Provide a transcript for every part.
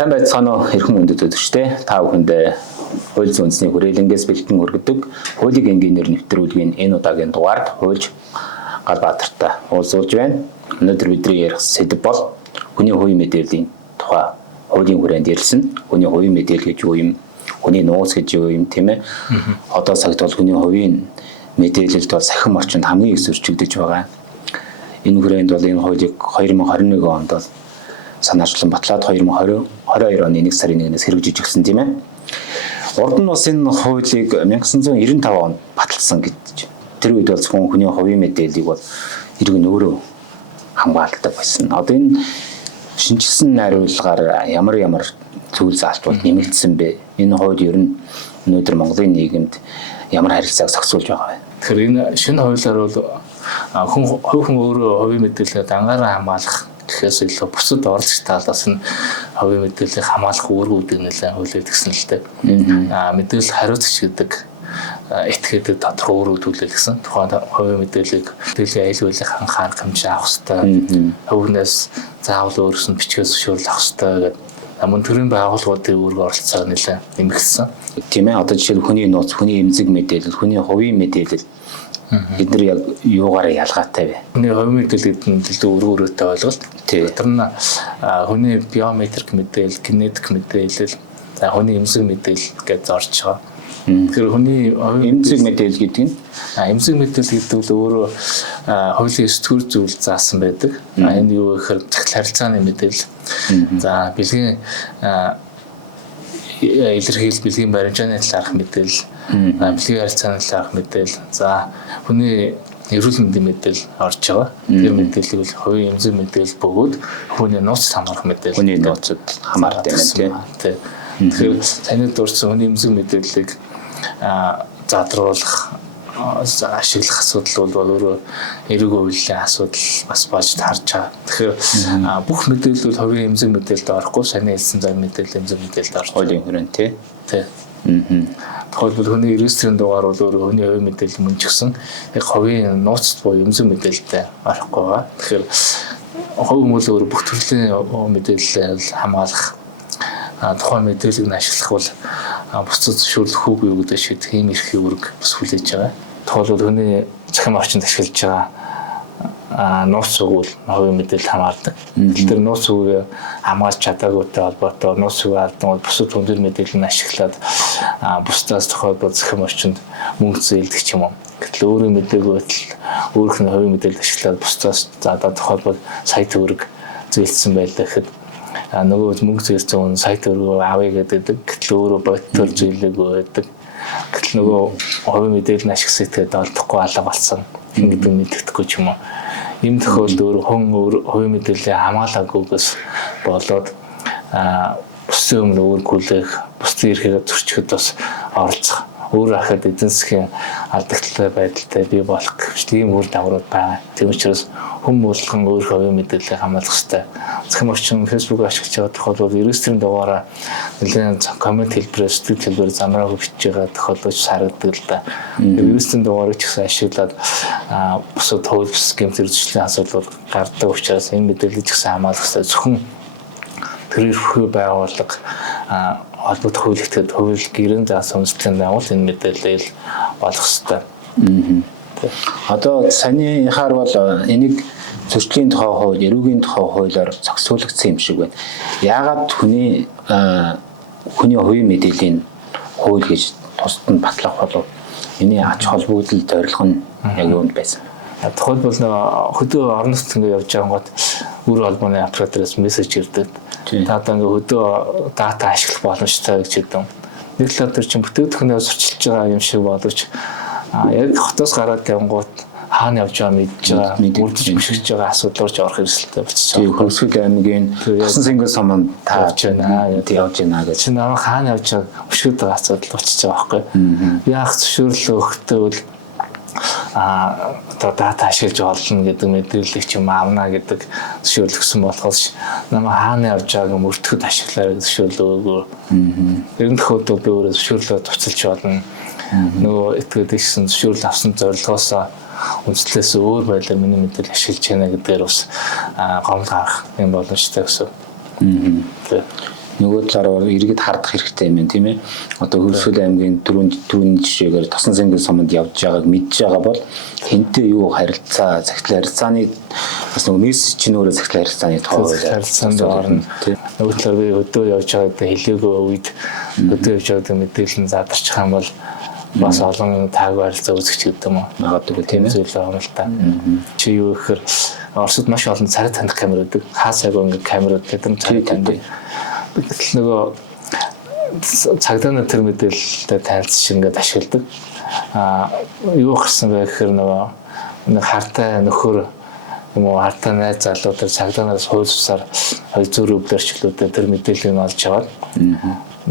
Сайн байцгаана уу хэрхэн өндөд өдөрчтэй та бүхэндээ хууль зүйн үндэсний хүрээлэнгээс бэлтгэн өргөдөг хуулийн энгийнээр нэвтрүүлгийн энэ удаагийн дугаард хуульч Галбаатартай уулзуулж байна. Өнөөдөр бидний ярих сэдэв бол хүний хувийн мэдээллийн тухай хуулийн хүрээнд ярилцсан. Хүний хувийн мэдээлэл гэж юу юм? Хүний нууц гэж юу юм тийм ээ? Одоо цагт бол хүний хувийн мэдээлэлд бол сахин орчинд хамгийн их зөрчигдөж байгаа. Энэ хүрээнд бол энэ хуулийг 2021 онд бол санаачлан батлаад 2022 оны 1 сарын 1-ээс хэрэгжиж эхэлсэн тийм ээ. Урд нь бас энэ хуулийг 1995 онд баталсан гэж. Тэр үед бол зөвхөн хүний хувийн мэдээллийг бол иргэн өөрөө хамгаалдаг байсан. Одоо энэ шинжилсэн найруулгаар ямар зүйл заалт бол нэмэгдсэн бэ? Энэ хууль ер нь өнөөдөр Монголын нийгэмд ямар харилцааг зохицуулж байгаа вэ? Тэгэхээр энэ шинэ хуулиар бол хүн өөрөө хувийн мэдээлэлд ангаараа хамгаалах гэхээс илүү бусад оролцогч талаас нь хувийн мэдээллийг хамгаалах үүргүүдийг нэлээд хуулиар тэгсэн л дээ. Мэдээлэл хариуцагч гэдэг этгээдэд тодорхой үүрэг төлөөлсөн. Тухайн хувийн мэдээллийн аль болох анхаарах хэмжээ авах хэрэгтэй. Хувнаас заавал өөрөөс нь бичгээс зөвшөөрөл авах хэрэгтэй гэдэг. Мөн төрийн байгууллагуудын үүрэг оролцоо нэлээд нэмэгдсэн. Тийм ээ. Одоо жишээл хүний нууц, хүний эмзэг мэдээлэл, хүний хувийн мэдээлэл бид нар яг юугаар ялгаатай вэ? Хүний хувийн мэдээлэл гэдэг нь илүү өргөөрөөтэй ойлголт. Тэр нь хүний биометрик мэдээлэл, генетик мэдээлэл, хүний эмзэг мэдээлэл гэж зорж байгаа. Тэгэхээр хүний эмзэг мэдээлэл гэдэг нь эмзэг мэдээлэл гэдэг нь өөрөө хуулийн сэтгүүр зүйл заасан байдаг. Энэ юу гэхээр захирал харилцааны мэдээлэл. За бэлгийн илэрхийлэл бэлгийн баримжааны талаарх мэдээлэл, бэлгийн харилцааны талаарх мэдээлэл, за хүний эрүүл мэндийн мэдээлэл орж байгаа. Тэр мэдээллийг бол хувийн эмзэг мэдээлэл бөгөөд хүний нууц хамаарах мэдээлэл. Хүний нууцад хамаардаг юм тийм. Тэгэхээр таны дурдсан хүний эмзэг мэдээллийг задруулах, ашиглах асуудал бол өөрөө эрүүг хуулийн асуудал бас болж таарч байгаа. Тэгэхээр бүх мэдээлэл бол хувийн эмзэг мэдээлэлд орохгүй, саний хэлсэн зам мэдээлэл эмзэг мэдээлэлд орж хуулийн хүрээнд тий. Тэгвэл хүний регистрийн дугаар бол өөрөө хүний хувийн мэдээлэл мөн ч гэсэн яг хувийн нууцд буюу эмзэг мэдээлэлтэй орохгүй байгаа. Тэгэхээр хувь мөл өөр бүх төрлийн мэдээлэл хамгаалах, тухайн мэдээллийг нь ашиглах бол бусдад зөвшөөрлөх үг юу гэдэг шиг тийм эрхийн үүрэг бас хүлээж байгаа. Тухайлбал хүний захим орчинд ашиглаж байгаа нууц үг бол хувийн мэдээлэл хамаардаг. Тэр нууц үгийг хамгаалж чадаагүйтэй холбоотой нууц үгийг алдан бол бусад хүндрэл мэдээлэл нь ашиглаад бусдаас тухайлбал захим орчинд мөнгө зээлдэг ч юм уу. Гэтэл өөрийн мэдээлэл байтал өөрийнх нь хувийн мэдээлэл ашиглаад бусдаас заадаа тухайлбал сая төгрөг зээлсэн байлаа гэхэд нөгөө мөнгө зээлсэн сая төгрөг авъя гэдэг. Гэтэл өөрөө бодтол зээлээгүй байдаг. Гэтэл нөгөө хувийн мэдээлэл нь ашигласан этгээд олдохгүй алга болсон гэдэг мэддэхгүй ч юм уу. Ийм тохиолдолд хувийн мэдээллийн хамгаалаагүйгээс болоод бүсийн өмнө үүрэг хүлээх, бусдын эрхийг зөрчихөд бас оролцох, өөр ахад эзэн засгийн алдагтай байдалтай бий болох гэх тийм үр дагаврууд байгаа. Тийм учраас хүн болгон өөр хувийн мэдээллийг хамгаалах хэрэгтэй. Захим орчин Facebook ашиглаж байгаа тохиолдолд регистрийн дугаараа нэлээд коммент хэлбэрээр сэтгэл хэлбэрээр замраагүй бичиж байгаа тохиолдол харагддаг л да. Регистрийн дугаарыг ч гэсэн ашиглаад бусад хууль бус гэмт хэрэгжлийн асуудал гардаг учраас энэ мэдээллийг ч гэсэн хамгаалах хэрэгтэй. Зөвхөн тэр эрхүй байгууллага холбогдох хууль этгээд хууль гэрэн заасан үндэслэлийн дагуу энэ мэдээлэл болох хэрэгтэй. Одоо санийхаар бол энийг зөрчлийн тухай хууль, эрүүгийн тухай хуулиар зохицуулагдсан юм шиг байна. Яагаад хүний хувийн мэдээллийн хууль гэж тусад нь батлах болов? Энийн ач холбогдол зорилго нь яг юунд байсан? Тухайлбал хөдөө орон нутгад ингээд явж байгаа гот үр холбооны оператороос мессеж ирдэг. Та одоо ингээд хөдөө дата ашиглах боломжтой гэж хэлдэг. Нэг талаар тэр чинь бүтээгдэхүүнээ зөрчилж байгаа юм шиг боловч яг хотоос гараад явгоот хаана явж байгаа мэдж байгаа, үрдэж бишгэж байгаа асуудал руу орох хэрэгсэлтэй болчихсон. Хөлсгөл аймгийн Хасан сэнгэл суманд тааж байна, явж байна гэж. Чи намайг хаана явж байгаа өшгөд байгаа асуудал болчихж байгаа байхгүй. Яах зөвшөөрлөө өгөхдөө бол одоо дата ашиглаж олно гэдэг мэдээллийг ч юм аавна гэдэг зөвшөөрөл өгсөн болохоос намайг хаана явж байгааг мөрдөхөд ашиглаарай гэж зөвшөөрлөө өгөө. Эргэн төхөөрөмж би өөрөө зөвшөөрлөө туцалж болно. Нөгөө этгээд ихсэн зөвшөөрөл авсан зорилгоос үндэслээс өөр байдлаар миний мэдээлэл ашиглаж байна гэдгээр бас гомдол гарах юм боломжтой гэсэн. нөгөө талаар иргэд хардах хэрэгтэй юм тийм ээ. Одоо Хөрсгөл аймгийн түрүүний жишээгээр Тосон зэнгийн суманд явж байгааг мэдж байгаа бол хэнтэй юу харилцаа, захидлын харилцааны бас нөгөө мессеж чинь өөрөө захидлын харилцааны тухай харилцаанд орно. Нөгөө талаар би өдөө явж байгаадаа хэлээгөө үед өдөө явж байгаадаа мэдээлэл задарчих юм бол бас олон тааг харилцаа үүсгэж гэдэг юм уу. Магадгүй тийм ээ. Зүйл байгаа юм л та. Чи юу гэхээр Оросд маш олон царай таних камер байдаг. Хаасайг ингээд камерууд гэдэг нь царай таних. Гэтэл нөгөө цагдаа тэр мэдээлэлтэй тайлц шиг ингээд ашигладаг. Юу гэсэн бэ гэхээр нөгөө нэг хартай нөхөр юм уу хартай найз залуу тэр цагдаанараас хууль бусаар хоёр зүрх өвлөрчлүүдээ тэр мэдээллийг нь олж аваад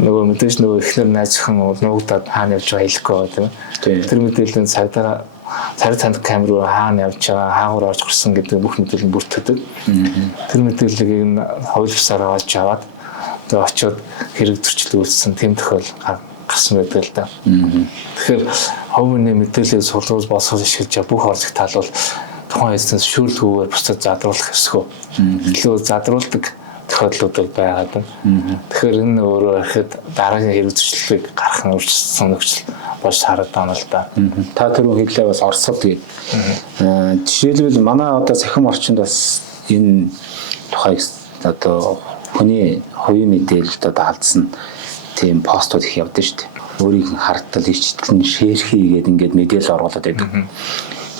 нөгөө мэдээж нөгөө ихнэр найз хэн нуугдаад хаана явж байгаа хэлэхгүй тийм. Тэр мэдээллийн цагдаа царай таних камер руу хаана явж байгаа, хаагуур орж гэрсэн гэдэг бүх мэдээлэл бүртгэдэг. Тэр мэдээллийг нь хууль бусаар олж аваад тэгээ очиод хэрэг зөрчил үүссэн тийм тохиол гарсан байдаг л да. Тэгэхээр ховны мэдээллийг суулгаж босгож ашиглаж бүх орлогч тал бол тухайн эзнээс шүүлтгүүгээр бусдад задруулах хэсгөө. Илүү задруулдаг тохиолдлууд байгаад байна. Тэгэхээр энэ өөрөө ихэд дараагийн хэрэг зөрчлөлийг гарах нь өөрчлөсөн нөхцөл болж хараад байна л да. Та түрүү хэллээ бас Оросд тэгээд жишээлбэл манай одоо сахим орчинд бас энэ тухай одоо хүний хувийн мэдээлэлд одоо алдсан тийм постууд их явдаг шүү дээ. Өөрийг хартал ичтгэн шэрхий гэдэг ингээд мэдээлэл оруулаад байдаг.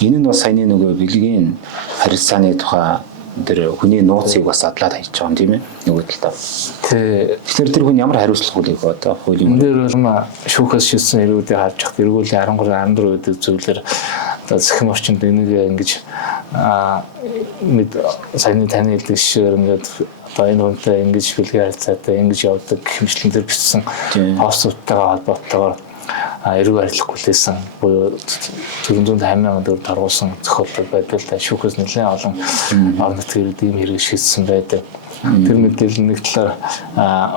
Энэ нь бас саяны нөгөө бэлгийн харилцааны тухай тэр хүний нууцыг бас адлаад хайж байгаа юм тийм ээ нөгөө талдаа. Тэгэхээр тэр хүн ямар хариуцлагуудыг одоо хуулийн дээр бол шүүхээс шийдсэн эрүүдийг харж хад эргүүлийн 13 14 үеийн зүйлээр одоо сахим орчинд энийг ингэж саяны таны хэлдэг шигээр ингээд одоо энэ хүнтэй ингэж бэлгийн харилцаатай ингэж явдаг хэмжлэн төр бичсэн постуудтайгаа холбоотойгоор эрг барилахгүй лээсэн буюу 450,000 төгрөг даргуулсан зохиолууд байдаг л да. Шүүхээс нэлээд олон орон нутгийн ийм хэрэг шийдсэн байдаг. Тэр мэдээлэл нэг талаар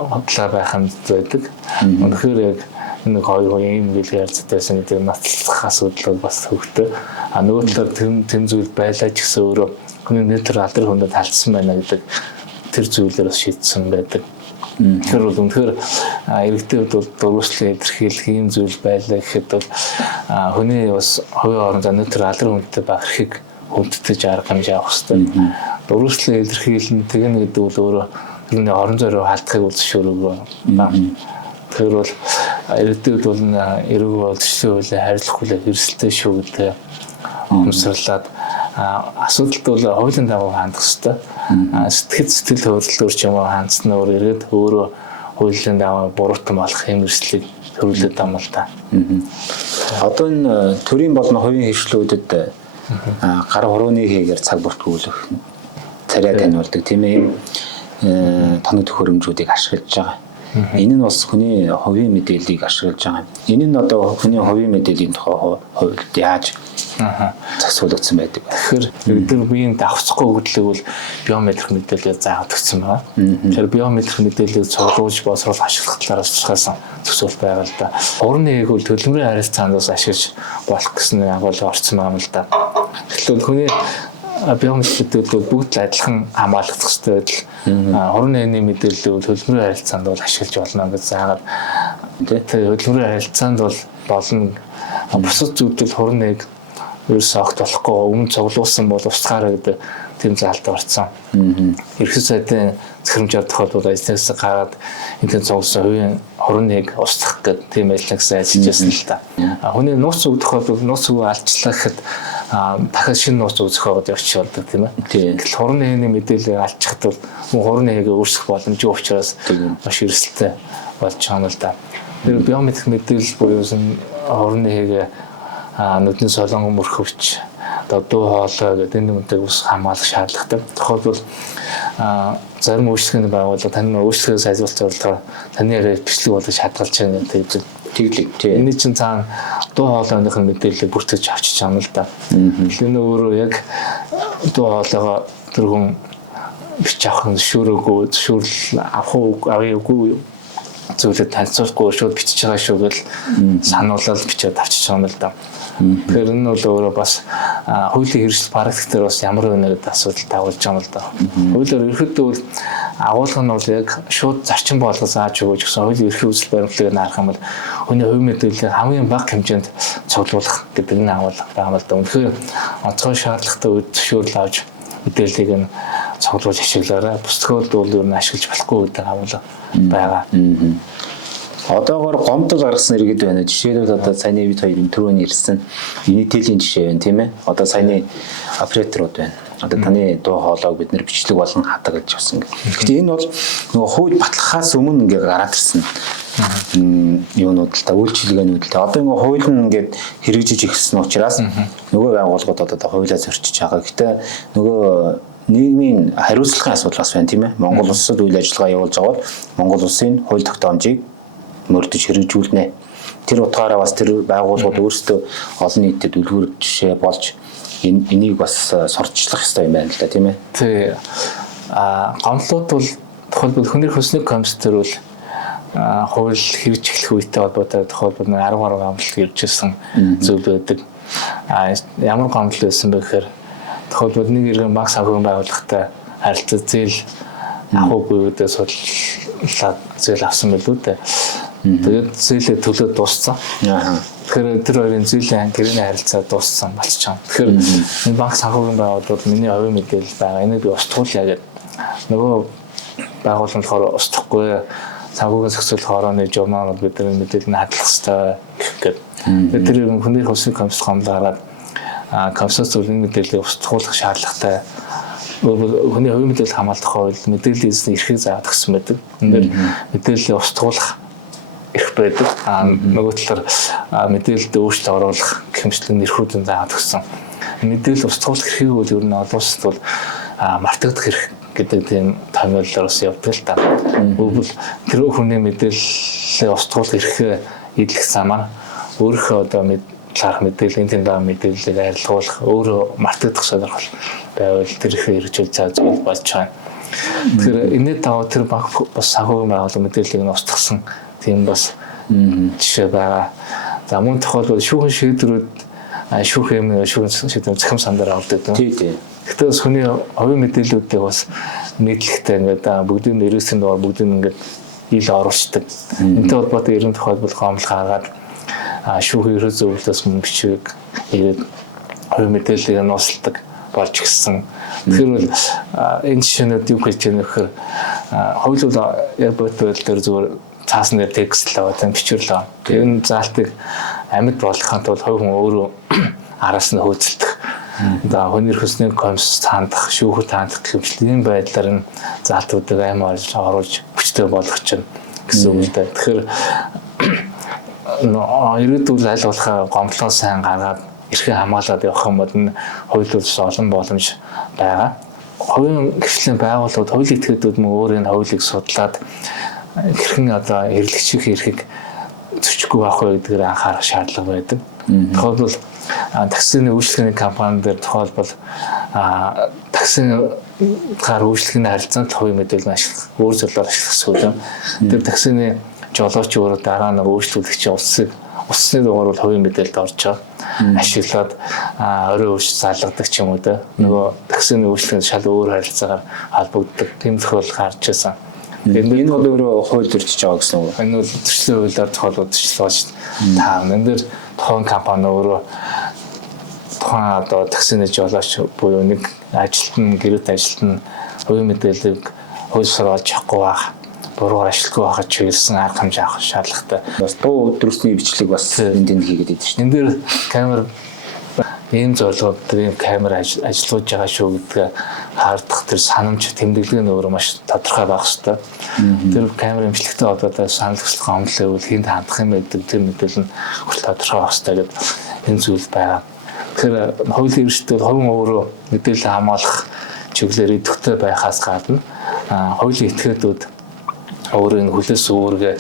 бодлоо байх юм байдаг. Үнэхээр яг нэг хоёр ийм бэлгийн харилцаатайсан гэдэг нотлох асуудал бас хөвгтэй. Нөгөө талаар тэр зүйл байлаа ч гэсэн өөрөө хүний нэтэр алдрын хүндэд талцсан байна гэдэг тэр зүйлээр бас шийдсэн байдаг. Тэр бол үнэхээр иргэдэд бол дургуслын илэрхийлэх ийм зүйл байлаа гэхэд бол хүний бас хувийн хоорондоо нэтэр алдрын хүндтэй байх эрхийг хүндэтгэж арга хэмжээ авах хэрэгтэй. Дургуслын илэрхийлэн тэгнэ гэдэг бол өөрөө тэрний орон зайруу халдахыг зөвшөөрөв. Тэр бол иргэдэд бол эрэг боловсролын хуулийн хариуцлах хуулиар хэрэгсэлтэй шүү гэдэг өмсөрлөөд асуудалд бол хуулийн дагуу хандах хэрэгтэй. Сэтгэл хөдлөлөөр ч юм уу хандсан өөр иргэд өөрөө хуулийн дагуу буруутан болох юм эрсдлийг төрүүлээд байгаа юм л та. Одоо энэ төрийн болон хувийн хвшлүүдэд гар хурууны хийгээр цаг бүртгүүлэх царай таниулдаг тийм ээ тоног төхөөрөмжүүдийг ашиглаж байгаа. Энэ нь бас хүний хувийн мэдээллийг ашиглаж байгаа. Энэ нь одоо хүний хувийн мэдээллийн тухай хувьд яаж засварлагдсан байдаг. Тэгэхээр бид нар биеийн давхцахгүй өгдлийг бол биометрик мэдээлэл заагаад өгсөн байна. Тэгэхээр биометрик мэдээллийг цуглуулж босруулах ашиглах талаараас тусгайсан төсөөлт байгаа л да. Урны хээг бол төлбөрийн харилцаанд ашиглаж болох гэсэн агуулга орсон байгаа юм л да. Тэгэхээр хүний биометрикүүд бол бүгд л адилхан хамгаалагдах хэрэгтэй байдал. Хорон нээний мэдээллийг төлбөрийн харилцаанд бол ашиглаж болно гэж заагаад тийм төлбөрийн харилцаанд бол болно. Бусад зүйлдэл хорон нээг ерөөсөө огт болохгүй өмнө цуглуулсан бол устгаараа гэдэг тийм заалт орсон. Ерхий сайдын захирамжаар тохиолдол ажлаас гараад энэ цуглуулсан хувийн хорон нээг устгах гэдэг тийм ажлаас ажиллаж байсан л та. Хүний нууц үг тохиолдол нууц үг алчлаа гэхэд дахиад шинэ нууц үзэх байгаад явчих болдог тийм ээ. Тэгэл хорон нээний мэдээллийг алчихад бол хорон нээгээ өөрсөх боломжтой учраас маш эрсдэлтэй болж байгаа юм л да. Тэр биометрик мэдээлэл буюу хорон нээгээ нүдний солонгон мөрхөвч одоо дуу хоолой гэдэг энэ үнэтэй ус хамгаалах шаардлагатай. Тухайлбал зарим үйлчлэгийн байгууллага таны үйлчлэгээ сайжруулах зорилгоор таны яриа бичлэг болгож хадгалж байгаа гэдэг тэглэг. Энэ чинь цаана дуу хоолойных нь мэдээлэл бүртгэж авчиж байгаа юм л да. Энэ өөрөө яг дуу хоолойгоо тэр хүн бич авах зөвшөөрөөгүй зөвшөөрөл авах авъяагүй зүйлээ танилцуулахгүй шууд бичиж байгаа шүү гэл сануулаад бичээд авчиж байгаа юм л да. Тэгэхээр энэ бол өөрөө бас хуулийн хэрэгжил практик дээр бас ямар вэ гэдэг асуудал тавуулж байгаа юм л да. Хуулиар ерөөхдөө бол агуулга нь бол яг шууд зарчим болгож зааж өгөөж гэсэн хуулийн ерхий үзэл баримтлалыг харах юм бол хүний хувийн мэдээллийг хамгийн бага хэмжээнд цуглуулах гэдэг нь агуулга байгаа юм л да. Үнэхээр онцгой шаардлагатай үед зөвшөөрөл авч мэдээллийг нь цуглуулж ашиглаарай. Бус тохиолдолд бол ер нь ашиглаж болохгүй гэдэг агуулга байгаа. Одоогоор гомдол гаргасан иргэд байна. Жишээлбэл одоо саяны бид хоёрын түрүүний ирсэн Unitel-ийн жишээ байна, тийм ээ. Одоо саяны операторууд байна. Одоо таны дуу хоолойг бид нэр бичлэг болон хадгалж авсан. Гэхдээ энэ бол нөгөө хууль батлахаас өмнө ингээд гараад ирсэн юунууд л та үйлчилгээнүүд л та. Одоо ингээд хууль нь ингээд хэрэгжиж ирсэн учраас нөгөө байгууллагууд одоо хуулиа зорчиж байгаа. Гэхдээ нөгөө нийгмийн хариуцлагын асуудал бас байна, тийм ээ. Монгол улсад үйл ажиллагаа явуулж байгаа бол Монгол улсын хууль тогтоомжийг мөрдөж хэрэгжүүлнэ. Тэр утгаараа бас тэр байгууллагууд өөрсдөө олон нийтэд үлгэр жишээ болж энийг бас сурталчлах хэрэгтэй юм байна л да, тийм ээ. Тий. Гомдлууд бол тухайлбал хүний хөсний компьютер бол хууль хэрэгж эхлэх үетэй холбоотой тухайлбал 10 гаруй гомдол иржсэн зүйл байдаг. Ямар гомдол байсан бэ гэхээр тухайлбал нэг иргэн банк санхүүгийн байгууллагатай харилцаа зээл авахгүй гэдэг судлаад зээл авсан байл үү дээ. Тэгээд зээлээ төлөө дууссан. Тэгэхээр тэр хоёрын зээлийн гэрээний харилцаа дууссан болчихсон. Тэгэхээр энэ банк санхүүгийн байгууллагууд миний хувийн мэдээлэл байгаа. Энийг би устгуулъя гэдэг. Нөгөө байгууллагын болохоор устгахгүй санхүүгийн зохицуулах хорооны журналууд бидний мэдээлэл нь хадлах хэрэгтэй гэдэг. Тэр хүний хөсний компьютер хамлаараад компьютер зүйлийн мэдээллийг устгуулах шаардлагатай. Хүний хувийн мэдээлэл хамгаалах хууль мэдээллийн эзний эрхийг заадаг гэсэн байдаг. Энд мэдээллийг устгуулах эрх байдаг. Нөгөө талаар мэдээлэлд өөрчлөлт оруулах хэмжлэг нэрхүүдэн заадаг гэсэн. Мэдээлэл устгуулах эрхийг бол ер нь олон улсад бол мартагдах эрх гэдэг тийм томьёолоор бас явдаг л та. Өөрөөр тэр хүний мэдээллийг устгуулах эрхээ идэх замаар өөрийнхөө одоо талаарх мэдээллийн тэнд байгаа мэдээллийг арилгуулах өөрөө мартагдах сонирхол байвал тэр их хэрэгжүүл цааз болж байна. Тэгэхээр энэ таваа тэр банк бас санхүүгийн байгууллага мэдээллийг нь устгасан тийм бас жишээ байгаа. За мөн тухайлбал шүүхэн шийдвэрүүд шүүхэн шийдвэр захим сандар авдаг. Тий, тий. Гэхдээ бас хүний хувийн мэдээллүүдийг бас нийтлэгтэй ингээд бүгдийн нэрээсийн доор бүгдийн ингээд ил оруулцдаг. Энэтэй холбоотой ерөн тухайлбал гомдол гаргаад шүүхийн ерөө зөвлөлтөөс мөн бичиг ирээд хувийн мэдээллийг нууцладаг болж гисэн. Тэгэхээр бол энэ жишээнүүд юу гэж юм гэхээр хууль бол яг бодвол дээр зүгээр цаасан дээр текст л аваад бичвэрлээ. Тэр энэ заалтыг амьд болгохын тулд хувь хүн өөрөө араас нь хөөцөлдөх. Одоо хүний хөсний компьютер таандах, шүүхэд таандах хэмжлэгийн байдлаар нь заалтуудыг аймаа оруулж хүчтэй болгох чинь гэсэн үг л дээ. Тэгэхээр ирээдүйд аль болох гомдлоо сайн гаргаад эрхээ хамгаалаад явах юм бол энэ хуулиудаас олон боломж байгаа. Хувийн гэрчлийн байгууллагууд, хуулийн этгээдүүд мөн өөрийн хуулийг судлаад хэрхэн одоо хэрэглэгчийн эрхийг зөрчихгүй байх вэ гэдгээр анхаарах шаардлага байдаг. Тухайлбал таксины үйлчлэгээний компани дээр тухайлбал таксины гар үйлчлэгээний харилцаанд хувийн мэдээлэл ашиглах, өөр зөвлөөр ашиглах зүйл. Тэр таксины жолооч өөрөө дараа нь үйлчлүүлэгчийн усны дугаар бол хувийн мэдээлэлд орж байгаа. Ашиглаад орой өөрч залгадаг ч юм уу да. Нөгөө таксины үйлчлэгэнд шал өөр харилцаагаар холбогддог. Тийм тохиолдол гарч ирсэн. Энэ бол өөрөө хууль зөрчиж байгаа гэсэн үг. Энэ бол төслийн хуулиар тохиолдож байгаа. Та энэ дээр тухайн компани өөрөө тухайн одоо таксины жолооч буюу нэг ажилтан гэрээт ажилтан хувийн мэдээллийг хуулиар олж авахгүй байх. Буруугаар ашиглахгүй байхад чиглэсэн арга хэмжээ авах шаардлагатай. Бас дуу өдрөсний бичлэг бас энд хийгээд байдаг шүү. Энэ дээр камер ийм зорилгоор тэр камер ажиллаж байгаа шүү гэдгээ хаардах тэр санамж тэмдэглэг нь өөрөө маш тодорхой байх хэрэгтэй. Тэр камер имжлэгтэй холбоотой санал хүсэлт гомдлын үйл хинт хандах юм гэдэг тэр мэдээлэл нь хүртэл тодорхой байх хэрэгтэй гэдэг энэ зүйл байгаа. Тэгэхээр хуулийн эрхтэй хувийн өөрөө мэдээлэл хамгаалах чиглэлээр идэвхтэй байхаас гадна хуулийн этгээдүүд өөрийн хүлээс үүргээ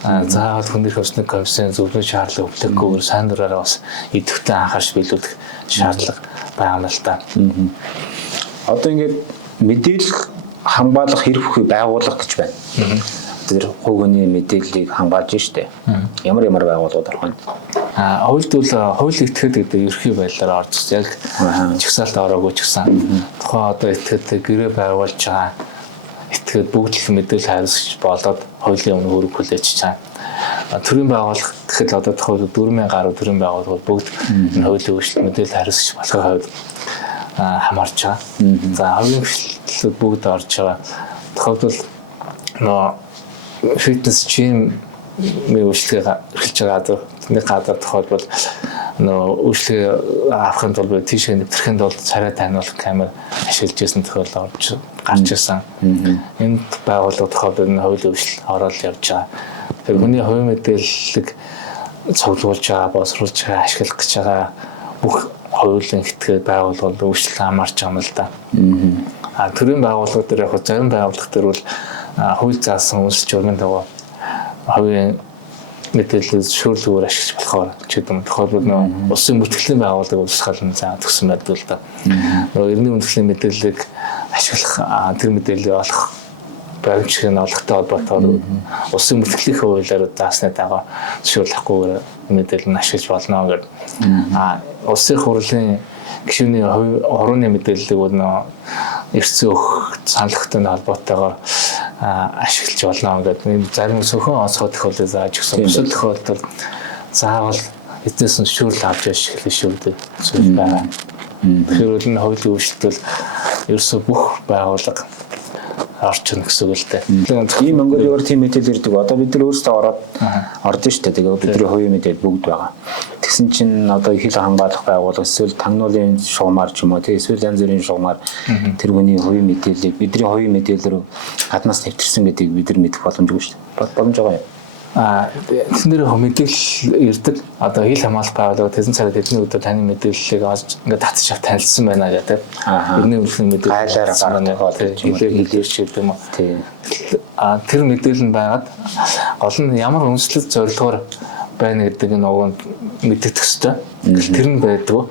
заавал хүний хөсний комиссийн зөвлөмж шаардлага өвлөхгүйгээр сайн дураараа бас идэвхтэй анхаарч биелүүлэх шаардлага байгаа юм л та. Одоо ингээд мэдээлэл хамгаалах хэрэг бүхий байгууллага гэж байна. тэр хувь хүний мэдээллийг хамгаалж штэ. Ямар байгууллагууд орох вэ? Хуульд бол хууль этгээд гэдэг ерхий байдлаар орж яг чагсаалт ороогүй ч гэсэн тухайн одоо этгээд гэрээ байгуулж байгаа этгээд бүгд л мэдээлэл хариуцж болоод хуулийн өмнө хөрөг хүлээж чана. Төрийн байгууллага гэхэд одоо тухайн 4,000 гаруй төрийн байгууллагууд бүгд энэ хуулийн өөрчлөлт мэдээлэл хариуцж болохын хувьд хамаарч байгаа. За хувийн хвшлүүд бүгд орж байгаа. Тухайд бол фитнес жим үйлчлэгээ эрхэлж байгаа нэг гадар тухайд үйлчлэгээ авахын тулд тийшээ нэвтрэхэд бол царай таниулах камер ашиглаж байсан тохиол орж гарч ирсэн. Энд байгууллагууд тухайд энэ хуулийн өөрчлөлт ороод явж байгаа. Тэр хүний хувийн мэдээллийг цуглуулж байгаа, боловсруулж байгаа, ашиглах гэж байгаа бүх хуулийн этгээд байгууллагууд өөрчлөлт хамаарч байгаа юм л да. Төрийн байгууллагууд дээр яг зарим байгууллага дээр бол хууль заасан үндэс журмын дагуу хувийн мэдээлэл шүүрлүүгээр ашиглаж болохоор ч гэдэм тохиолдол улсын бүртгэлийн байгууллагыг устгахын зан төгсөн байдаг л да. Эрдэнэ үндэсний мэдээллийг ашиглах тэр мэдээллийг олох баримтчгийн олохтой холбоотойгоор улсын бүртгэлийн хуулиар заасны дагуу зөвшөөрлөхгүйгээр мэдээлэл нь ашиглаж болно гэдэг. Улсын хурлын гишүүний хорооны мэдээллийг эрсцэн өгөх саналхтай холбоотойгоор ашиглаж болно гэдэг. Зарим зөвхөн онцгой тохиолдол зааж өгсөн. Бусад тохиолдолд заавал эднээс нь зөвшөөрөл авч ашиглах шүү дээ. зүйл байгаа. Тэгэхээр энэ хуулийн өөрчлөлт бол ерөөсөө бүх байгууллага орчин гэсэн үг л дээ. Ийм Монголиор тийм мэдээлэл ирдэг. Одоо бид нар өөрсдөө орж штэ. Тэгээ бидний хувийн мэдээлэл бүгд байгаа. Тэгсэн чинь одоо их л хамгаалах байгууллага эсвэл тагнуулын шугамар ч юм уу тийм эсвэл янз бүрийн шугамар тэр хүний хувийн мэдээллийг бидний хувийн мэдээлэл рүү гаднаас нэвтэрсэн гэдгийг бид нар мэдэх боломжгүй штэ. Боломж байгаа юм. Тэснэр мэдээлэл ирдэг. Одоо хил хамгаалах байгууллага тэзэн царай тэдний өдөр таны мэдээллийг ингээд татчих танилцсан байна гэдэг. Бидний үлхэн мэдээлэл хэлээрч гэдэг юм уу. Тэр мэдээлэл нь байгаад гол нь ямар үндэслэл зорилгоор байна гэдэг нь уг нь мэддэг төстэй. Тэр нь байдаг.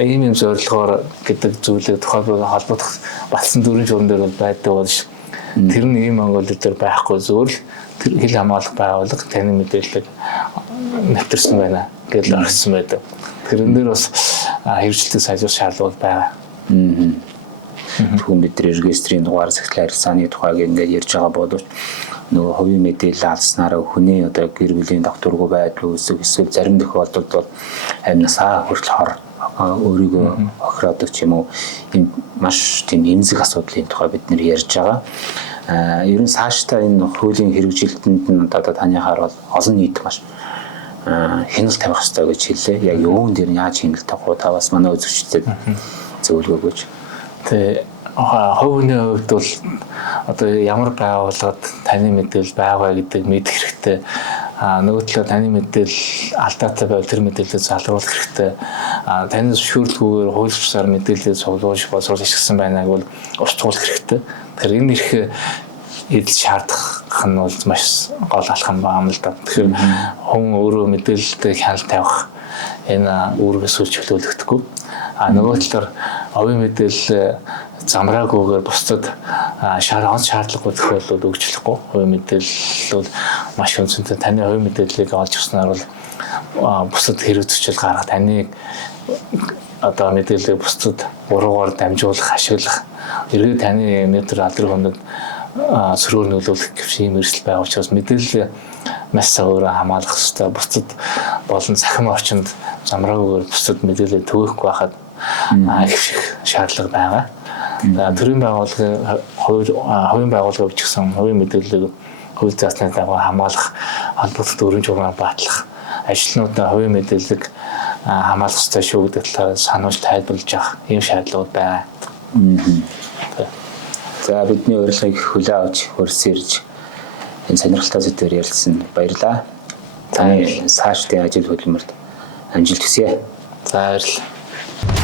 Ийм зорилгоор гэдэг зүйлийг тухайлбал холбогдох батсан дөрвөн журам дээр бол байдаг бол ш. Тэр нь ийм Монгол дээр байхгүй зөвл тэр хил хамгаалах байгууллага таны мэдээллийг нэвтэрсэн байна гэж орхисон байдаг. Тэрэн дээр бас хэрэгжилтийг сайжруулах шаардлагууд байгаа. Тэгвэл бидний регистрийн дугаар сахилын харилцааны тухайг ингээд ярьж байгаа боловч нөгөө хувийн мэдээлэл алснараа хүний одоо гэр бүлийн докторгүй байдал үүсэх эсвэл зарим тохиолдолд бол амнасаа хүртэл хор өөрийгөө охироодог ч юм уу энэ маш тийм эмзэг асуудлын тухай бид нэр ярьж байгаа. Ер нь цаашдаа энэ хуулийн хэрэгжилтэнд нь одоо таны хараад олон нийт маш хяналт тавих хэрэгтэй гэж хэллээ. Яг юун дээр яаж хяналт тавих вэ? Та бас манай үзэгчдэд зөвлөгөө өгөөч. Тэгээ хувийн хувьд бол одоо ямар байгууллагад таны мэдээлэл байгаа гэдэг мэдэх хэрэгтэй. Нөгөө талаар таны мэдээлэл алдаатай байвал тэр мэдээлэлийг залруулах хэрэгтэй. Таны зөвшөөрлгүйгээр хууль бусаар мэдээлэлийг цуглуулж боловсруулж ашигласан байнаг бол устгуулах хэрэгтэй. Тэр энэ их эдл шаардах нь бол маш гол алхам байна л да. Тэгэхээр хүн өөрөө мэдээлэлтэй хяналт тавих энэ үүргээс үл чөлөөлөгдөхгүй. Нөгөө талаар овийн мэдээлэл замраагүйгээр бусдад шаардлагагүй тохиолдолд өгчлөхгүй. Хувийн мэдээлэл бол маш өнцөнтэй. Таны хувийн мэдээллийг олж авснаар бол бусдад хэрэг зүйчил гаргах, таны одоо мэдээллийг бусдад уруугаар дамжуулах, ашиглах, эргээд таны метр алдрын хүндэд сөрөөр нөлөөлөх гэх юм эрсдэл байгаа учраас мэдээлэл маш савраа хамгаалах хэрэгтэй. Бусдад болон цахим орчинд замраагүйгээр бусдад мэдээлэл төвөхгүй байхад их шаардлага байгаа. Төрийн байгууллагын хувийн байгууллага ч гэсэн хувийн мэдээллийг хууль заасны дагуу хамгаалах, холбогдох дөрвөн журмаар батлах, ажилтнуудаа хувийн мэдээллийг хамгаалах ёстой шүү гэдэг талаар сануулж тайлбарлаж авах ийм шаардлагууд байна. За бидний урилгыг хүлээн авч хөрс ирж энэ сонирхолтой зүйлээр ярилцсан баярлалаа. Таны цаашдын ажил хөдөлмөрт амжилт хүсье. За баярлалаа.